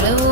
tomorrow